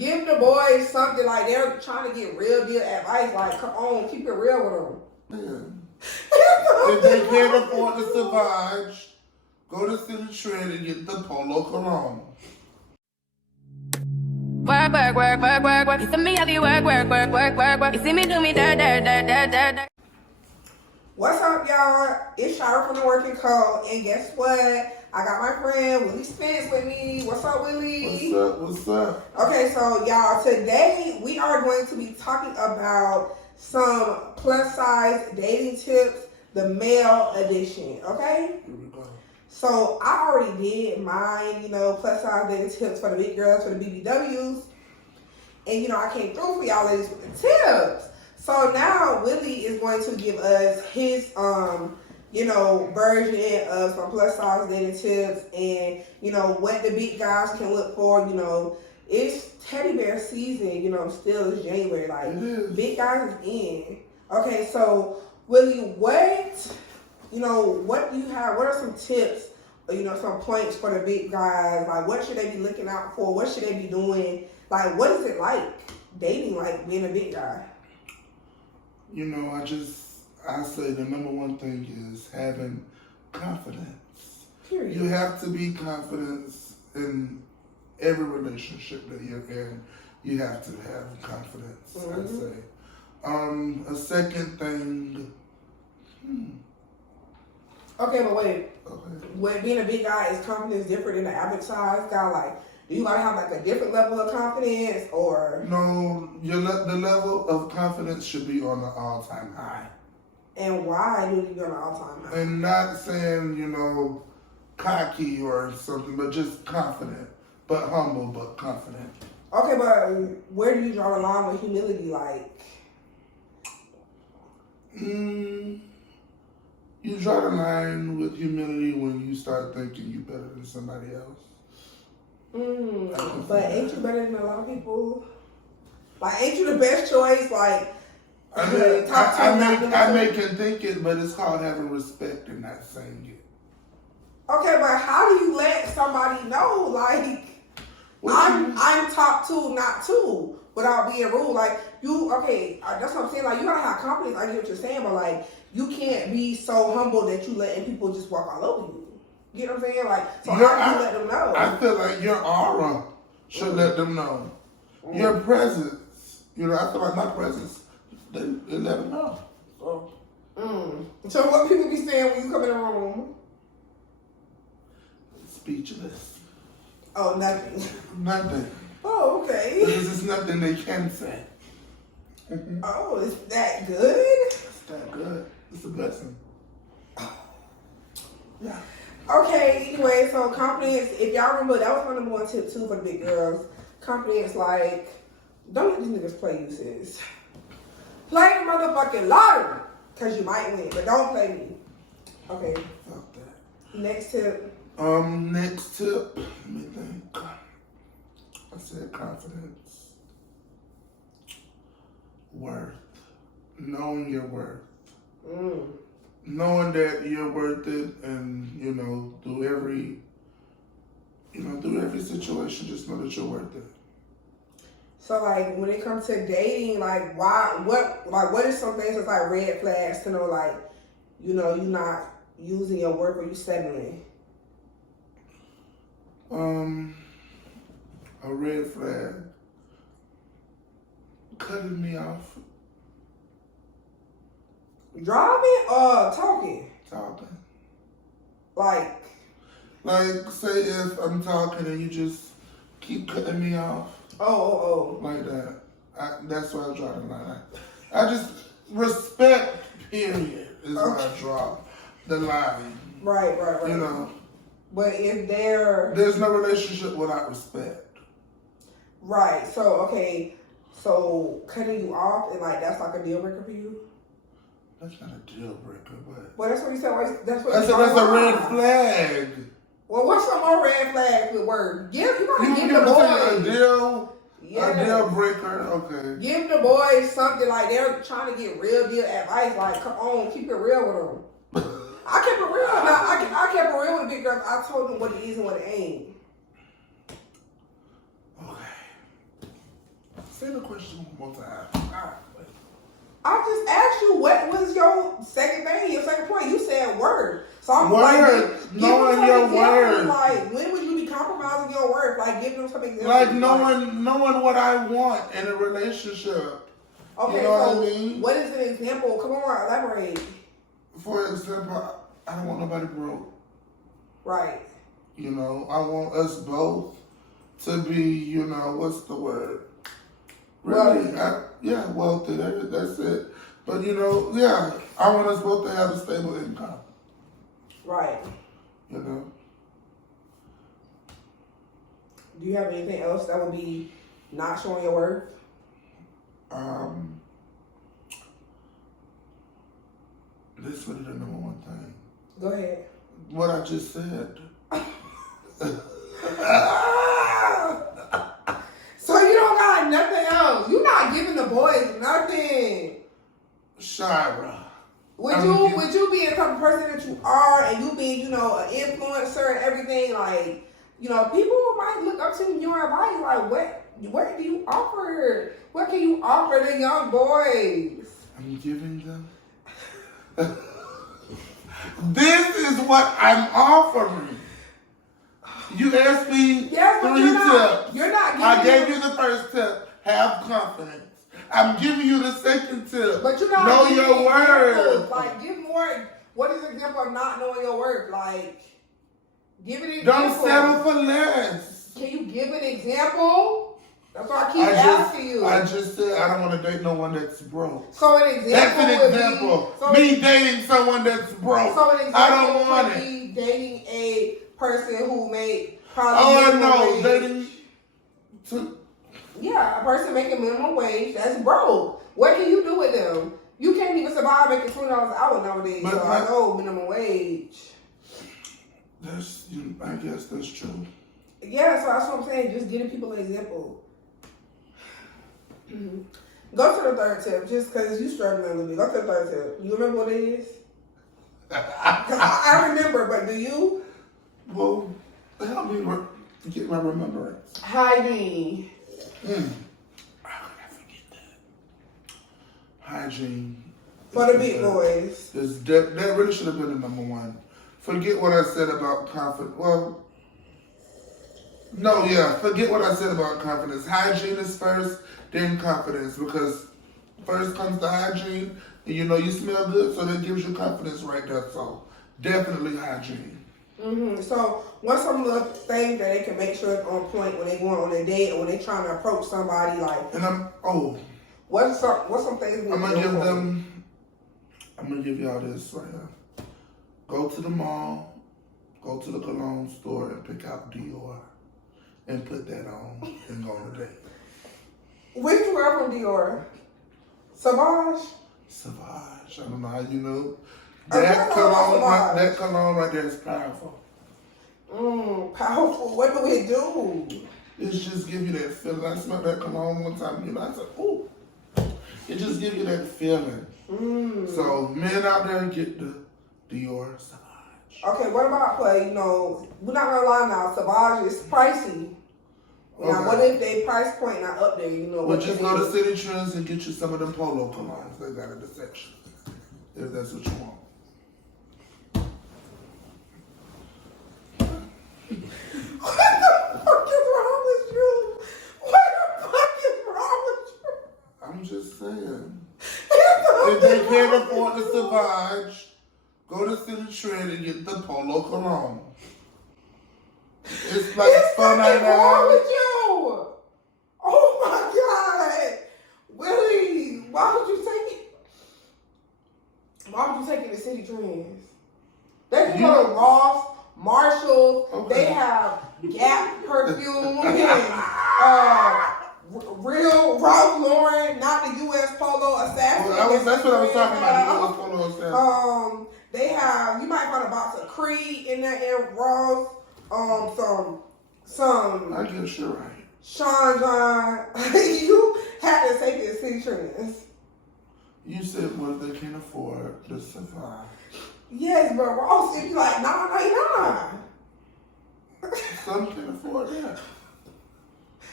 Give the boys something like they're trying to get real deal advice. Like, come on, keep it real with them. Yeah. If they can't afford the Savage, go to City Trend and get the Polo Cologne. Work, work, work, work, work, work. You see me have you work, work, work, work, work, work. You see me do me da da da da da da. What's up, y'all? It's Shara from the Working Code, and guess what? I got my friend Willie Spence with me. What's up, Willie? What's up? What's up? Okay, so y'all, today we are going to be talking about some plus size dating tips, the male edition. Okay. Here we go. So I already did mine, plus size dating tips for the big girls, for the BBWs. And, I came through for y'all ladies with the tips. So now Willie is going to give us his, version of some plus size dating tips and, what the big guys can look for. It's teddy bear season, still it's January. Like, big guys is in. Okay, so Willie, what do you have? What are some tips, some points for the big guys? Like, what should they be looking out for? What should they be doing? Like, what is it like dating, like being a big guy? I say the number one thing is having confidence. Period. You have to be confident in every relationship that you're in. You have to have confidence, I say. A second thing, Okay, but wait. Okay. When being a big guy, is confidence different than the average size guy? Like, do you gotta have like a different level of confidence, or? No, the level of confidence should be on an all-time high. And why do you go on an all-time high? And not saying, cocky or something, but just confident. But humble, but confident. Okay, but where do you draw the line with humility? Like, you draw the line with humility when you start thinking you better than somebody else. But ain't you better than a lot of people? Like, ain't you the best choice? Like, I make it think it, but it's called having respect and not saying it. Okay, but how do you let somebody know, like, I'm top two, not two, without being rude? Like, that's what I'm saying. Like, you gotta have confidence. I get what you're saying, but like, you can't be so humble that you letting people just walk all over you. You know what I'm saying? Like, so how do you let them know? I feel like your aura should let them know. Your presence, I feel like my presence, they let them know. So what people be saying when you come in the room? Speechless. Oh, nothing. Nothing. Oh, okay. Because there's nothing they can say. Oh, is that good? It's that good. It's a blessing. Yeah. Okay, anyway, so confidence, if y'all remember, that was my number one tip too for the big girls. Confidence, like, don't let these niggas play you, sis. Play the motherfucking lottery, because you might win, but don't play me. Okay. Fuck that. Next tip. Next tip, let me think. I said confidence. Worth. Knowing your worth. Knowing that you're worth it, and through every situation, just know that you're worth it. So, like, when it comes to dating, like, what is some things that's like red flags to know, like, you're not using your worth or you settling? A red flag. Cutting me off. Driving or talking? Talking. Like, say if I'm talking and you just keep cutting me off. Oh. Like that. That's why I draw the line. I just, respect, period, is where I draw the line. Right. But if there's no relationship without respect. Right. So cutting you off and like that's like a deal breaker for you? That's not a deal breaker, but. Well, that's what you said. That's a red flag. Well, what's some more red flags with words? You gotta give the boys a deal breaker. Okay. Give the boys something like they're trying to get real deal advice. Like, come on, keep it real with them. I kept it real. I kept it real with big girls. I told them what it is and what it ain't. Okay. question one more time. I just asked you what was your second thing, your second point. You said word. So I'm word. Knowing your word. Like, when would you be compromising your word? Like, giving them some examples. Like knowing what I want in a relationship. Okay, you know so what I mean? What is an example? Come on, elaborate. For example, I don't want nobody broke. Right. You know, I want us both to be, you know, what's the word? Really? Wealthy. That's it. But, you know, yeah, I want us both to have a stable income. Right. You know? Do you have anything else that would be not showing your worth? This would be the number one thing. Go ahead. What I just said. So you don't got nothing else. You're not giving the boys nothing. Shira. Would you be the type of person that you are, and you be, you know, an influencer and everything, like, you know, people might look up to you in your advice, like, what do you offer? What can you offer the young boys? I'm giving them. This is what I'm offering. You asked me 3 tips. You're not giving I gave you the first tip. Have confidence. I'm giving you the second tip. But you're not know your word. Like, give more. What is an example of not knowing your word? Like, give an example. Don't settle for less. Can you give an example? That's why I keep asking you. I just said I don't want to date no one that's broke. So an example. That's an example. Me dating someone that's broke. So an example I don't want would it. be dating a person who made probably minimum wage. Yeah, a person making minimum wage that's broke. What can you do with them? You can't even survive making $20 an hour nowadays. But so I know minimum wage. I guess that's true. Yeah, so that's what I'm saying. Just giving people an example. Mm-hmm. Go to the third tip, just because you struggling with me. Go to the third tip. You remember what it is? I remember, but do you? Well, help me get my remembrance. Hygiene. How could I forget that? Hygiene. For the big boys. That really should have been the number one. Forget what I said about confidence. Well, forget what I said about confidence. Hygiene is first, then confidence, because first comes the hygiene, and you know you smell good, so that gives you confidence right there. So definitely hygiene. Mm-hmm. So what's some little things that they can make sure it's on point when they going on a date or when they trying to approach somebody, like? And what's some things? I'm gonna give y'all this right here. Go to the mall, go to the cologne store, and pick out Dior, and put that on, and go on a date. Which wear from Dior? Savage? Savage. I don't know how you know. That cologne right there is powerful. Powerful. What do we do? It's just give you that feeling. I smelled that cologne one time, you know, I said, ooh. It just give you that feeling. So men out there get the Dior Savage. Okay, what about play? You know, we're not gonna lie now. Savage is pricey. Okay. Now, what if they price point not up there? You know, well, just go to City Trends and get you some of them polo colognes. They got in the section, if that's what you want. What the fuck is wrong with you? What the fuck is wrong with you? I'm just saying. If they can't afford the Savage, go to City Trend and get the polo cologne. It's like $4.99. wrong with you? Oh my God, Willie, why would you take it to City Trends? They can go to Ross, Marshall. Okay. They have Gap perfume and real Ralph Lauren, not the U.S. Polo Assassin. Well, that's what I was talking about. The U.S. Polo Assassin. They have. You might find a box of Creed in there in Ross. Some. I guess you're right. Sean John. You had to take it to City Trends. You said what they can't afford to survive. Yes, but Ross, if you like $9.99. Some can afford that.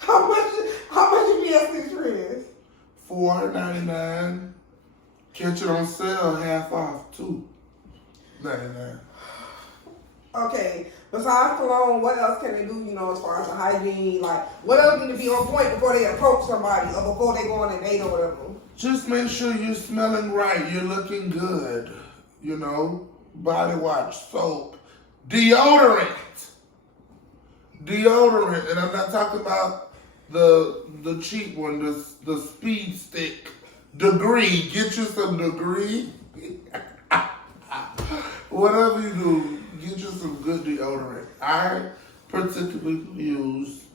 How much you be at City Trends? $4.99. Catch it on sale, half off, $2.99. Okay, besides cologne, what else can they do, as far as the hygiene? Like, what else need to be on point before they approach somebody or before they go on a date or whatever? Just make sure you're smelling right, you're looking good, body wash, soap, deodorant, and I'm not talking about the cheap one, the speed stick, Degree, get you some Degree, whatever you do. Get you some good deodorant. I particularly use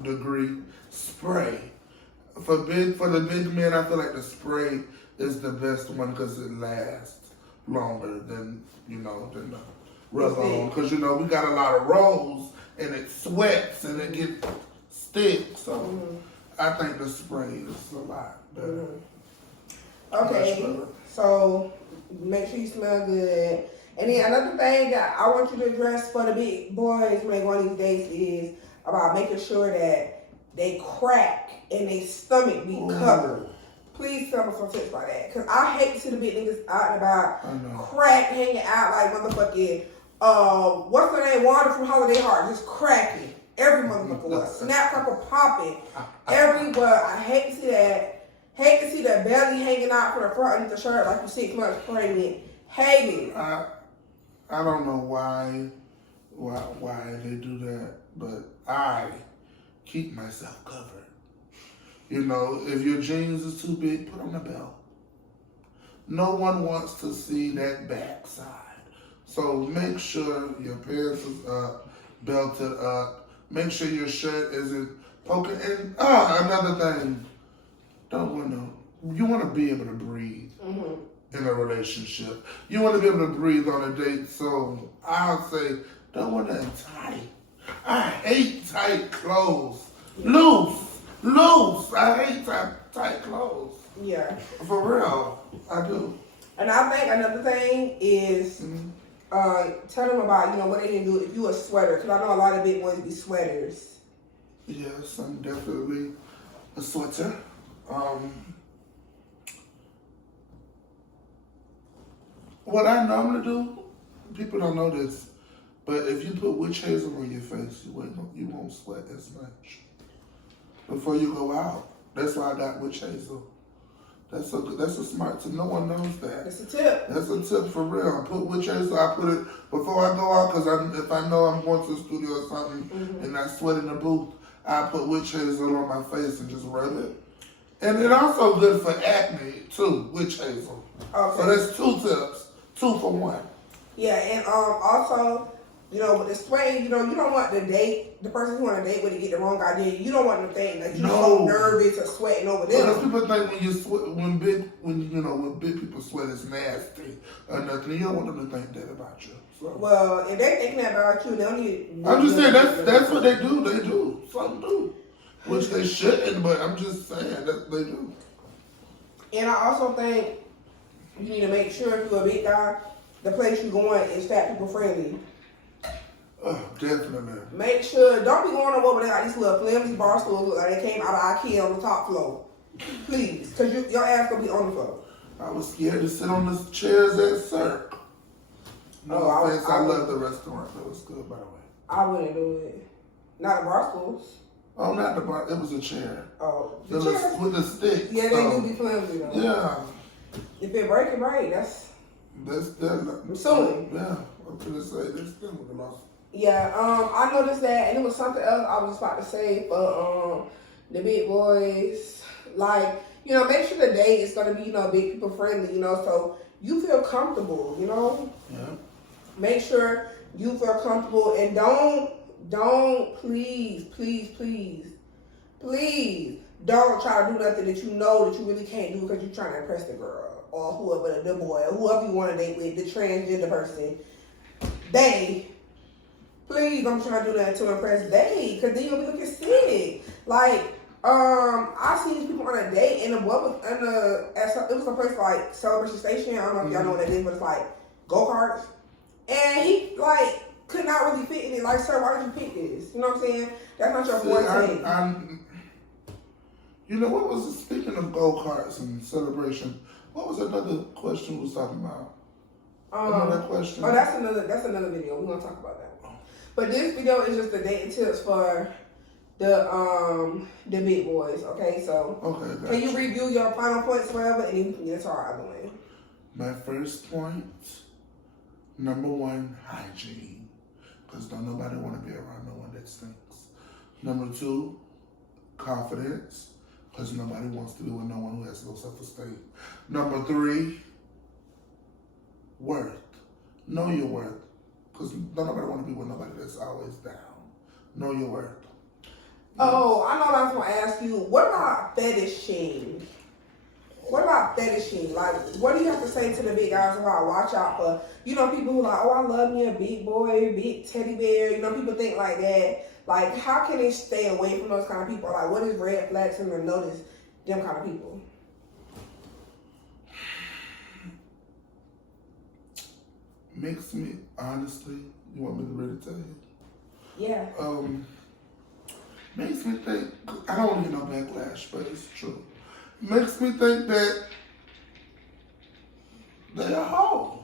Degree spray. For the big men, I feel like the spray is the best one because it lasts longer than than the roll-on. Because we got a lot of rolls and it sweats and it gets stick. So I think the spray is a lot better. Okay, so make sure you smell good. And then another thing that I want you to address for the big boys when they go on these dates is about making sure that they crack and their stomach be covered. Please tell me some tips about that. Because I hate to see the big niggas out and about crack hanging out like motherfucking, what's the name? Water from Holiday Heart. Just cracking. Every motherfucker was. Snap, crackle, popping. Everywhere. I hate to see that. Hate to see the belly hanging out from the front underneath the shirt like you 6 months pregnant. Hate it. I don't know why they do that, but I keep myself covered. If your jeans is too big, put on a belt. No one wants to see that backside. So make sure your pants is up, belted up. Make sure your shirt isn't poking. And another thing, you want to be able to breathe. In a relationship. You want to be able to breathe on a date, so I'll say, don't want nothing tight. I hate tight clothes. Loose. I hate tight clothes. Yeah. For real, I do. And I think another thing is tell them about, what they can do if you a sweater, because I know a lot of big ones be sweaters. Yes, I'm definitely a sweater. What I normally do, people don't know this, but if you put witch hazel on your face, you won't sweat as much before you go out. That's why I got witch hazel. That's a smart tip. No one knows that. That's a tip. That's a tip for real. I put witch hazel. I put it before I go out because if I know I'm going to the studio or something and I sweat in the booth, I put witch hazel on my face and just rub it. And it's also good for acne too, witch hazel. Okay. So that's 2 tips. 2 for 1. Yeah, and also, with the spray, you don't want the person who want to date with to get the wrong idea. You don't want them to think that you're so nervous or sweating over them. Well, people think when big people sweat it's nasty or nothing. You don't want them to think that about you. So. Well, if they thinking that about you, they don't need. I'm just saying that's what they do. They do. Some do, which they shouldn't. But I'm just saying that they do. And I also think you need to make sure if you're a big guy, the place you're going is fat people friendly. Oh, definitely. Make sure, don't be going over there like these little flimsy bar stools look like they came out of IKEA on the top floor. Please, because your ass gonna be on the floor. I was scared to sit on the chairs at Cirque. No offense, I love the restaurant. It was good, by the way. I wouldn't do it. Not the bar stools. Oh, not the bar. It was a chair. Oh, with the stick. Yeah, they do be flimsy though. Yeah. If it break, it break. That's I'm suing. Yeah, I'm gonna say this thing with the loss. Yeah, I noticed that, and it was something else I was about to say for the big boys. Like, make sure the date is gonna be, big people friendly, so you feel comfortable, Yeah. Make sure you feel comfortable and don't please don't try to do nothing that you know that you really can't do because you're trying to impress the girl or whoever, the boy, or whoever you want to date with, the transgender person. Please don't try to do that to impress they, because then you'll be looking sick. Like, I seen people on a date and the boy was it was a place like Celebration Station. I don't know if y'all know what that is, but it's like go-karts. And he could not really fit in it. Like, sir, why did you pick this? You know what I'm saying? That's not your forte. You know, what was it? Speaking of go-karts and celebration, what was another question we was talking about? Another question? Oh, that's another video. We're gonna talk about that. But this video is just the dating tips for the big boys. Okay, so okay, can you review your final points or whatever, and then you can get to our other one. My first point, number one, hygiene, because don't nobody want to be around no one that stinks. Number two, confidence, because nobody wants to be with no one who has low self-esteem. Number three, worth. Know your worth, because don't nobody want to be with nobody that's always down. Know your worth. Oh, I know what I was going to ask you. What about fetishing? What about fetishing? Like, what do you have to say to the big guys about watch out for, you know, people who like, oh, I love me a big boy, big teddy bear. You know, people think like that. Like, how can they stay away from those kind of people? Like, what is red flags and to notice them kind of people? Makes me, honestly, you want me to really tell you? Yeah. Makes me think, I don't want to get no backlash, but it's true. Makes me think that they're a hoe.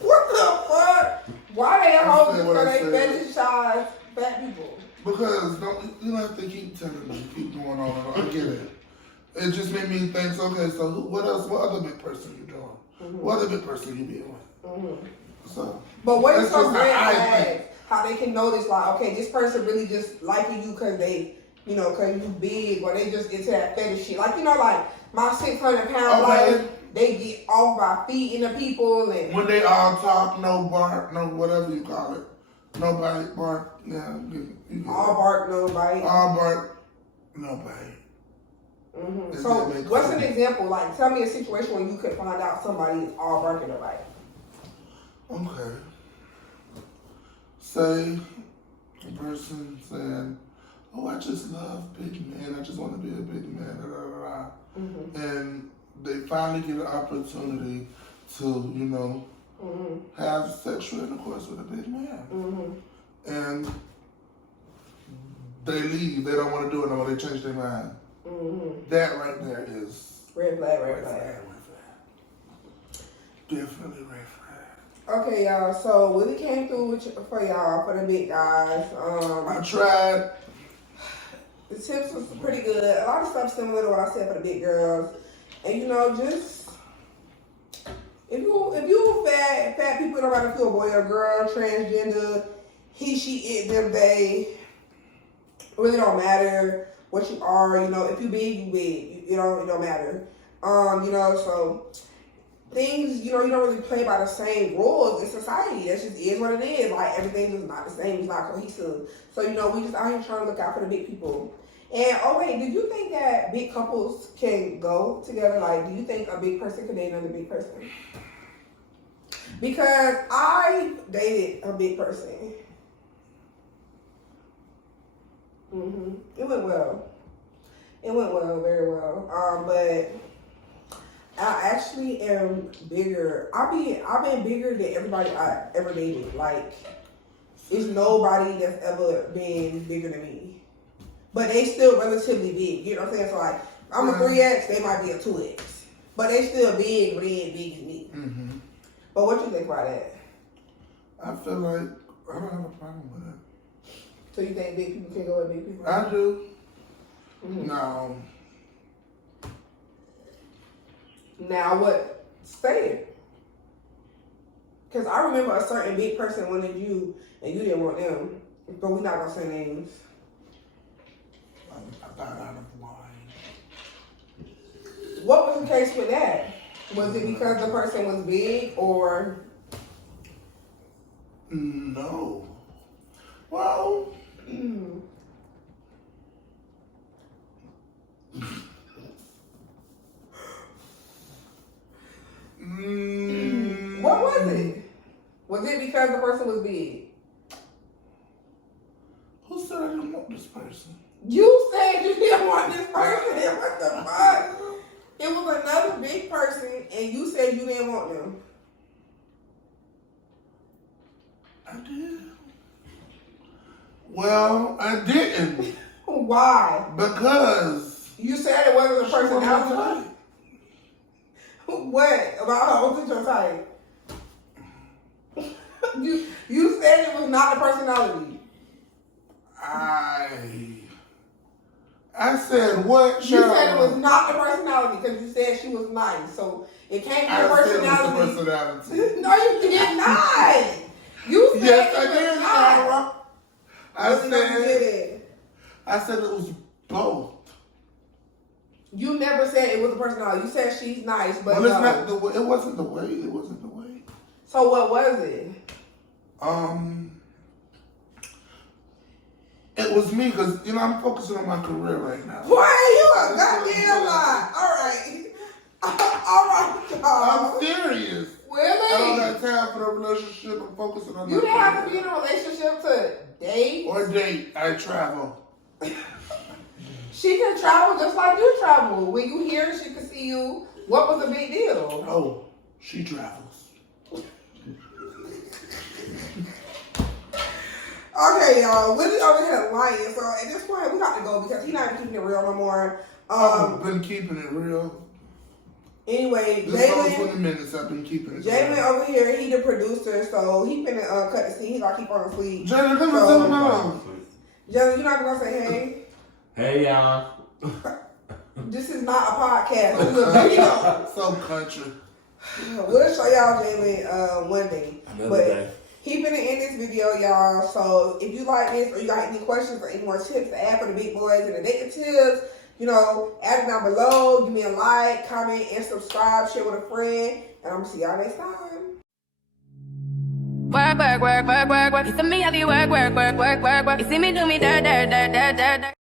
What the fuck? Why they a hoe because they fetishize fat people? Because you don't have to keep telling me, keep going on. I get it. It just made me think, okay, so what else, what other big person you doing? Mm-hmm. What other big person you being with? Mm-hmm. So, but what is some red flags? How they can notice, like, okay, this person really just liking you because they, you know, because you big, or they just into that fetish shit. Like, you know, like, my 600-pound life, they get off by feeding the people. And when they all talk, no bark, no whatever you call it. No bite, bark, yeah. All bark, no bite. All bark, no bite. Mm-hmm. So, what's an example? Like, tell me a situation where you could find out somebody is all bark and no bite. Okay. Say a person saying, oh, I just love big men. I just want to be a big man. Da, da, da, da. Mm-hmm. And they finally get an opportunity to, you know, mm-hmm. have sexual intercourse with a big man. Mm-hmm. And they leave. They don't want to do it no more. They change their mind. Mm-hmm. That right there is red flag, red flag. Definitely red flag. Okay, y'all. So Willie came through for y'all, for the big guys. I tried. The tips was pretty good. A lot of stuff similar to what I said for the big girls. And you know, just if you fat people, no matter if you're a boy or girl, transgender, he, she, it, them, they, it really don't matter what you are. You know, if you big, you big. You know, it don't matter. You know, so things, you know, you don't really play by the same rules in society. That just is what it is. Like, everything is not the same. It's not cohesive. So, you know, we just out here trying to look out for the big people. And, oh, wait, did you think that big couples can go together? Like, do you think a big person could date another big person? Because I dated a big person. Mm-hmm. It went well. It went well, very well. But I actually am bigger. I've been bigger than everybody I ever dated. Like, there's nobody that's ever been bigger than me. But they still relatively big. You know what I'm saying? So, like, I'm a 3X, they might be a 2X. But they still big, but they ain't big as me. Mm-hmm. But what you think about that? I feel like I don't have a problem with it. So you think big people can go with big people? I do. Mm-hmm. No. Now what? Say it. Because I remember a certain big person wanted you and you didn't want them. But we're not going to say names. I got out of line. What was the case with that? Was it because the person was big or? No. Well. What was it? Was it because the person was big? Who said I didn't want this person? You said you didn't want this person. What the fuck? It was another big person, and you said you didn't want them. I did. Well, I didn't. Why? Why? Because You said it wasn't a she wasn't my personality. type. What about her? What's your type? You said it was not the personality. I said what? You said it was not the personality because you said she was nice. So it can't be the personality. Said it was the personality. No, you did not. You said Yes, it I was did, not. I said it was both. You never said it was the personality. You said she's nice, but well, it's not the way. It wasn't the way. It wasn't the way. So what was it? It was me because I'm focusing on my career right now. Boy, you a goddamn lie. All right, all right, y'all. I'm serious. Willie, I don't have time for the relationship. I'm focusing on. You didn't have to be in a relationship to date or date. I travel. She can travel just like you travel. When you hear she can see you, what was the big deal? Oh, she travels. Okay, y'all. Willie over here lying. So at this point, we got to go because he's not even keeping it real no more. I've been keeping it real. Anyway, This whole Jalen. 20 minutes I've been keeping it Jalen real. over here, he the producer, so he finna cut the scene. He like keep on asleep. Jalen, come on, tell him hello. Jalen, you not gonna say hey? Hey, y'all. This is not a podcast. This is a video. So country. We'll show y'all Jalen one day. Another day. He finna end this video, y'all. So if you like this or you got any questions or any more tips to add for the big boys and the dating tips, add it down below. Give me a like, comment, and subscribe. Share with a friend. And I'm gonna see y'all next time. Work, work, work, work, work, work. You see me have you work, work, work, work, work, work. You see me do me da da da da da da.